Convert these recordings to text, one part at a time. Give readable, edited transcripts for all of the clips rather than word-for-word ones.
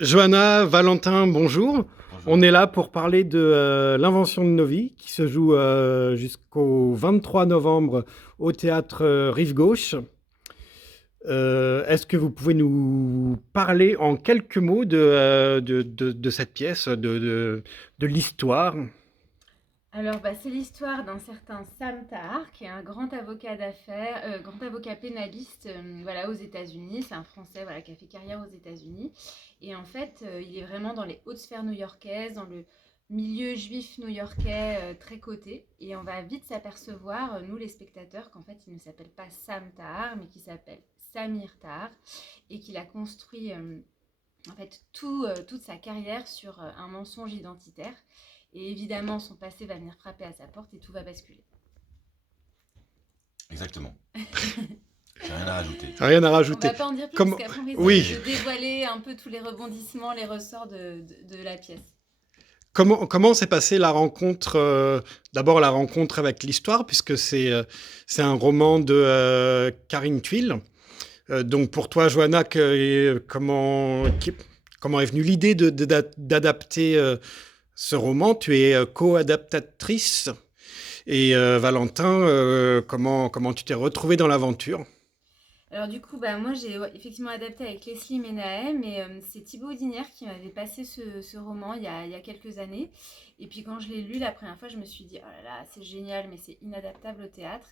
Johanna, Valentin, bonjour. On Bonjour. est là pour parler de l'invention de nos vies qui se joue jusqu'au 23 novembre au théâtre Rive Gauche. Est-ce que vous pouvez nous parler en quelques mots de cette pièce, de l'histoire? Alors, c'est l'histoire d'un certain Sam Tahar, qui est un grand avocat d'affaires, grand avocat pénaliste, voilà, aux États-Unis. C'est un Français, voilà, qui a fait carrière aux États-Unis. Et en fait, il est vraiment dans les hautes sphères new-yorkaises, dans le milieu juif new-yorkais très coté. Et on va vite s'apercevoir, nous les spectateurs, qu'en fait, il ne s'appelle pas Sam Tahar, mais qu'il s'appelle Samir Tahar, et qu'il a construit en fait toute sa carrière sur un mensonge identitaire. Et évidemment, son passé va venir frapper à sa porte et tout va basculer. Exactement. J'ai rien à rajouter. Rien à On va rajouter. pas en dire plus parce Comment... qu'après on risque Ouais, Oui, de dévoiler un peu tous les rebondissements, les ressorts de la pièce. comment s'est passée la rencontre d'abord la rencontre avec l'histoire, puisque c'est un roman de Karine Thuil. Donc pour toi, Johanna, comment est venue l'idée d'adapter ce roman? Tu es co-adaptatrice. Et Valentin, comment tu t'es retrouvé dans l'aventure? Alors du coup, moi j'ai effectivement adapté avec Leslie Menahem, mais c'est Thibaut Audinière qui m'avait passé ce roman il y a quelques années. Et puis quand je l'ai lu la première fois, je me suis dit, oh là là, c'est génial, mais c'est inadaptable au théâtre.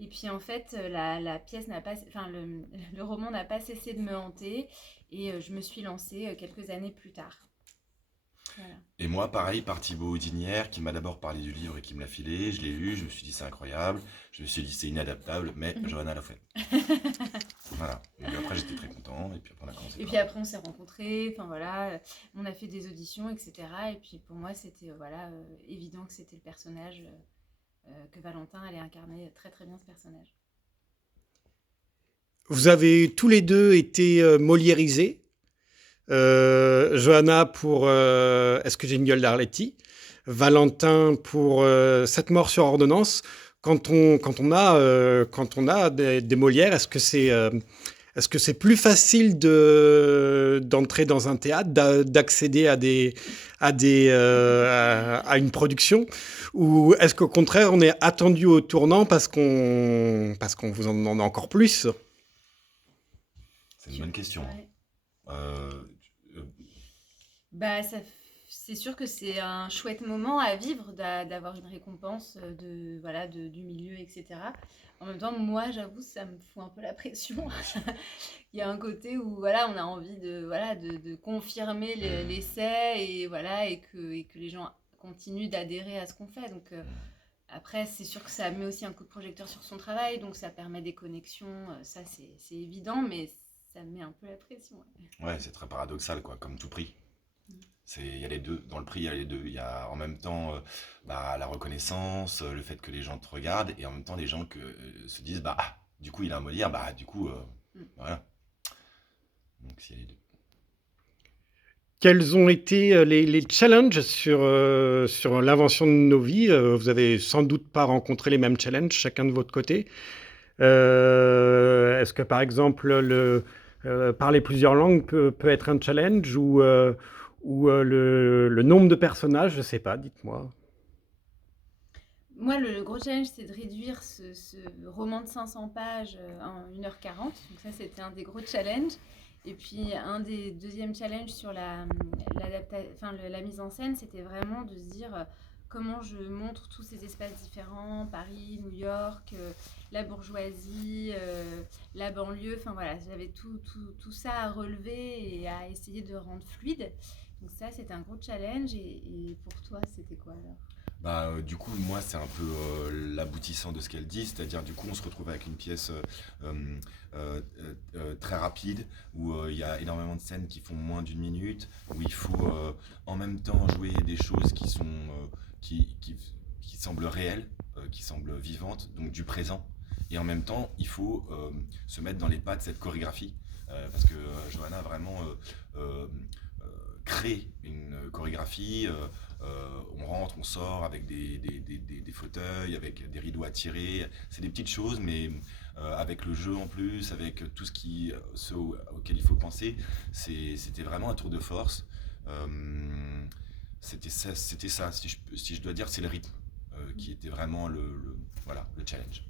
Et puis en fait, la pièce n'a pas, enfin le roman n'a pas cessé de me hanter, et je me suis lancée quelques années plus tard. Voilà. et moi, pareil, par Thibaut Audinière, qui m'a d'abord parlé du livre et qui me l'a filé. Je l'ai lu, je me suis dit c'est incroyable. Je me suis dit c'est inadaptable, mais Johanna l'a fait. Voilà. Donc après, j'étais très content, et puis après, on a commencé à Et puis travailler. après, on s'est rencontrés, enfin voilà, on a fait des auditions, etc. Et puis pour moi, c'était voilà, évident que c'était le personnage, que Valentin allait incarner très très bien ce personnage. Vous avez tous les deux été moliérisés. Johanna pour Est-ce que j'ai une gueule d'Arletty? Valentin pour Sept morts sur ordonnance. Quand on a des Molières, est-ce que c'est plus facile d'entrer dans un théâtre, d'accéder à une production, ou est-ce qu'au contraire on est attendu au tournant parce qu'on vous en demande encore plus? C'est une bonne question, hein. Ouais. Euh, euh, Bah, c'est sûr que c'est un chouette moment à vivre d'avoir une récompense voilà, du milieu, etc. En même temps, moi, j'avoue, ça me fout un peu la pression. Moi aussi. Il y a un côté où voilà, on a envie voilà, de confirmer l'essai et, voilà, et que les gens continuent d'adhérer à ce qu'on fait. Donc après, c'est sûr que ça met aussi un coup de projecteur sur son travail, donc ça permet des connexions, ça c'est évident, mais ça met un peu la pression. Ouais. Ouais, c'est très paradoxal, quoi, comme tout prix. Il y a les deux. Dans le prix, il y a les deux. Il y a en même temps la reconnaissance, le fait que les gens te regardent, et en même temps les gens se disent, bah, ah, du coup, il a un mot à dire, bah, du coup, Mm. voilà. Donc, il y a les deux. Quels ont été les challenges sur l'invention de nos vies? Vous avez sans doute pas rencontré les mêmes challenges chacun de votre côté. Est-ce que par exemple parler plusieurs langues peut être un challenge, ou le nombre de personnages, je sais pas, dites-moi. Moi, le gros challenge, c'est de réduire ce roman de 500 pages en 1h40. Donc ça, c'était un des gros challenges. Et puis, un des deuxièmes challenges sur la mise en scène, c'était vraiment de se dire comment je montre tous ces espaces différents, Paris, New York, la bourgeoisie, la banlieue. Enfin voilà, j'avais tout ça à relever et à essayer de rendre fluide. Donc ça, c'était un gros challenge. Et pour toi, c'était quoi alors? Bah, du coup, moi, c'est un peu l'aboutissant de ce qu'elle dit, c'est-à-dire, du coup, on se retrouve avec une pièce très rapide, où il y a énormément de scènes qui font moins d'une minute, où il faut en même temps jouer des choses qui semblent réelles, qui semblent vivantes, donc du présent, et en même temps, il faut se mettre dans les pas de cette chorégraphie, parce que Johanna a vraiment créé une chorégraphie On rentre, on sort avec des fauteuils, avec des rideaux à tirer. C'est des petites choses, mais avec le jeu en plus, avec tout ce auquel il faut penser, c'était vraiment un tour de force. Euh, c'était ça, si je dois dire, c'est le rythme qui était vraiment voilà, le challenge.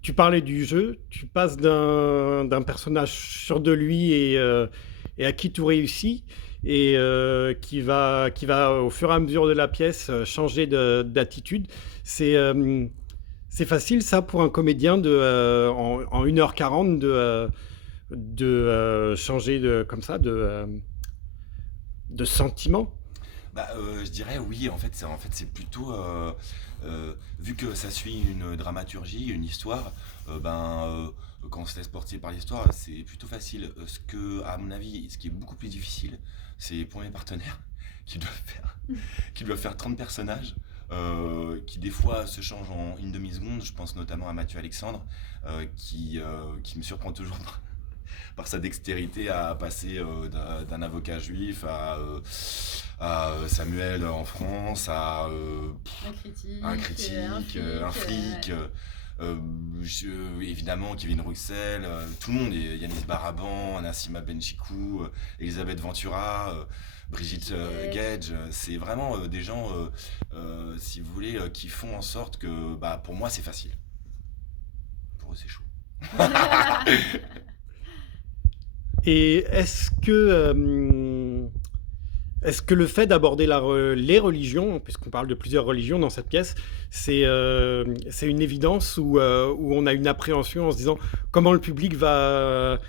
Tu parlais du jeu, tu passes d'un personnage sûr de lui et à qui tout réussit, et qui va, au fur et à mesure de la pièce, changer d'attitude. C'est c'est facile, ça, pour un comédien, en 1h40, de changer comme ça, de sentiment. Bah, je dirais oui, en fait, c'est plutôt, vu que ça suit une dramaturgie, une histoire, quand on se laisse porter par l'histoire, c'est plutôt facile. À mon avis, ce qui est beaucoup plus difficile, c'est pour mes partenaires qui doivent faire, qui doivent faire 30 personnages, qui des fois se changent en une demi-seconde. Je pense notamment à Mathieu Alexandre, qui me surprend toujours par sa dextérité à passer d'un avocat juif à Samuel en France, un critique, un flic. Évidemment Kevin Ruxel, tout le monde, Yanis Baraban, Nassima Benchikou, Elisabeth Ventura, Brigitte Gage, c'est vraiment des gens, si vous voulez, qui font en sorte que, bah, pour moi, c'est facile. Pour eux, c'est chaud. Et est-ce que le fait d'aborder les religions, puisqu'on parle de plusieurs religions dans cette pièce, c'est une évidence où on a une appréhension en se disant comment le public va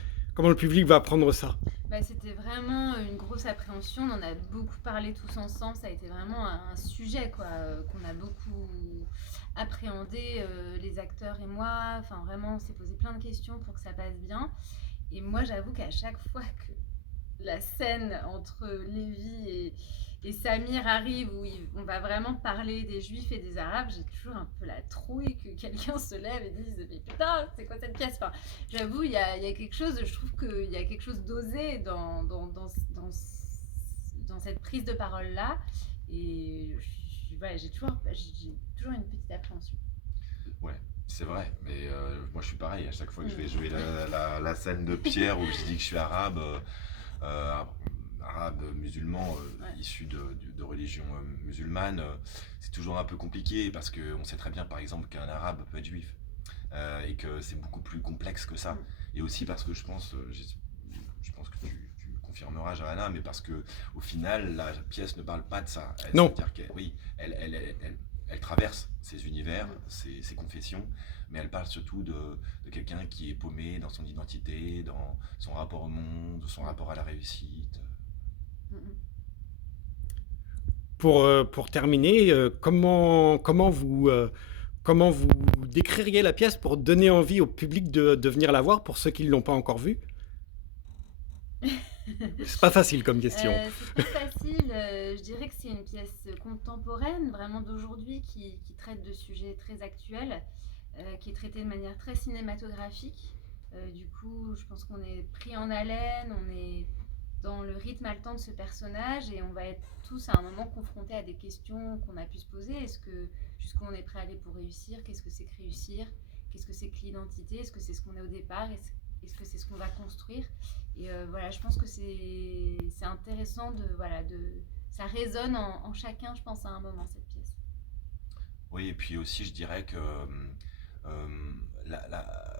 prendre ça? Bah, c'était vraiment une grosse appréhension. On en a beaucoup parlé tous ensemble. Ça a été vraiment un sujet quoi, qu'on a beaucoup appréhendé, les acteurs et moi. Enfin, vraiment, on s'est posé plein de questions pour que ça passe bien. Et moi, j'avoue qu'à chaque fois que la scène entre Lévi et Samir arrive, où on va vraiment parler des Juifs et des Arabes, j'ai toujours un peu la trouille que quelqu'un se lève et dise mais putain, c'est quoi cette pièce, enfin, j'avoue, il y a quelque chose, je trouve qu'il y a quelque chose d'osé dans cette prise de parole-là. Et voilà, j'ai toujours une petite appréhension. Ouais, c'est vrai, mais moi je suis pareil, à chaque fois que je vais jouer la scène de Pierre où je dis que je suis arabe, euh, arabe musulman, Ouais. issu de religion musulmane, c'est toujours un peu compliqué parce qu'on sait très bien par exemple qu'un arabe peut être juif, et que c'est beaucoup plus complexe que ça. Mm. Et aussi parce que je pense que tu me confirmeras, Johanna, mais parce que au final, la pièce ne parle pas de ça. Non. C'est-à-dire qu'elle, oui, elle traverse ses univers, Mm. ses confessions, mais elle parle surtout de quelqu'un qui est paumé dans son identité, dans son rapport au monde, son rapport à la réussite. Mm, mm. Pour terminer, comment vous décririez la pièce pour donner envie au public de venir la voir pour ceux qui ne l'ont pas encore vue? C'est pas facile comme question. C'est pas facile. Je dirais que c'est une pièce contemporaine, vraiment d'aujourd'hui, qui traite de sujets très actuels, qui est traitée de manière très cinématographique. Du coup, je pense qu'on est pris en haleine, on est dans le rythme haletant de ce personnage et on va être tous à un moment confrontés à des questions qu'on a pu se poser. Jusqu'où on est prêt à aller pour réussir? Qu'est-ce que c'est que réussir? Qu'est-ce que c'est que l'identité? Est-ce que c'est ce qu'on est au départ? Est-ce que c'est ce qu'on va construire? Et voilà, je pense que c'est intéressant ça résonne en chacun, je pense, à un moment, cette pièce. Oui, et puis aussi, je dirais que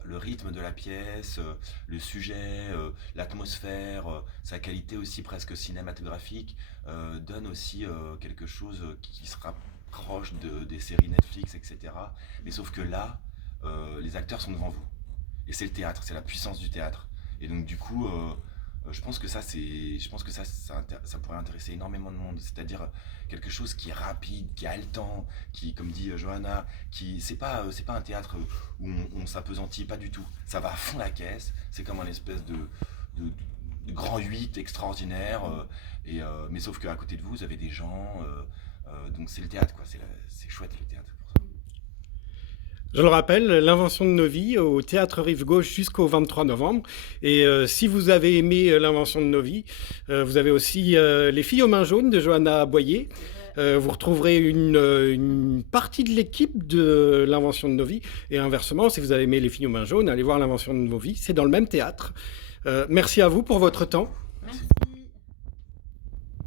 le rythme de la pièce, le sujet, l'atmosphère, sa qualité aussi presque cinématographique, donne aussi quelque chose qui se rapproche des séries Netflix, etc. Mais sauf que là, les acteurs sont devant vous. Et c'est le théâtre, c'est la puissance du théâtre. Et donc du coup, je pense que ça pourrait intéresser énormément de monde. C'est-à-dire quelque chose qui est rapide, qui est haletant, qui, comme dit Johanna, c'est pas un théâtre où on s'appesantit, pas du tout. Ça va à fond la caisse. C'est comme un espèce de, de grand 8 extraordinaire. Mais sauf qu'à côté de vous, vous avez des gens. Donc c'est le théâtre, quoi. C'est chouette le théâtre pour ça. Je le rappelle, l'invention de nos vies au Théâtre Rive Gauche jusqu'au 23 novembre. Et si vous avez aimé l'invention de nos vies, vous avez aussi Les filles aux mains jaunes de Johanna Boyer. Vous retrouverez une partie de l'équipe de l'invention de nos vies. Et inversement, si vous avez aimé Les filles aux mains jaunes, allez voir l'invention de nos vies. C'est dans le même théâtre. Merci à vous pour votre temps.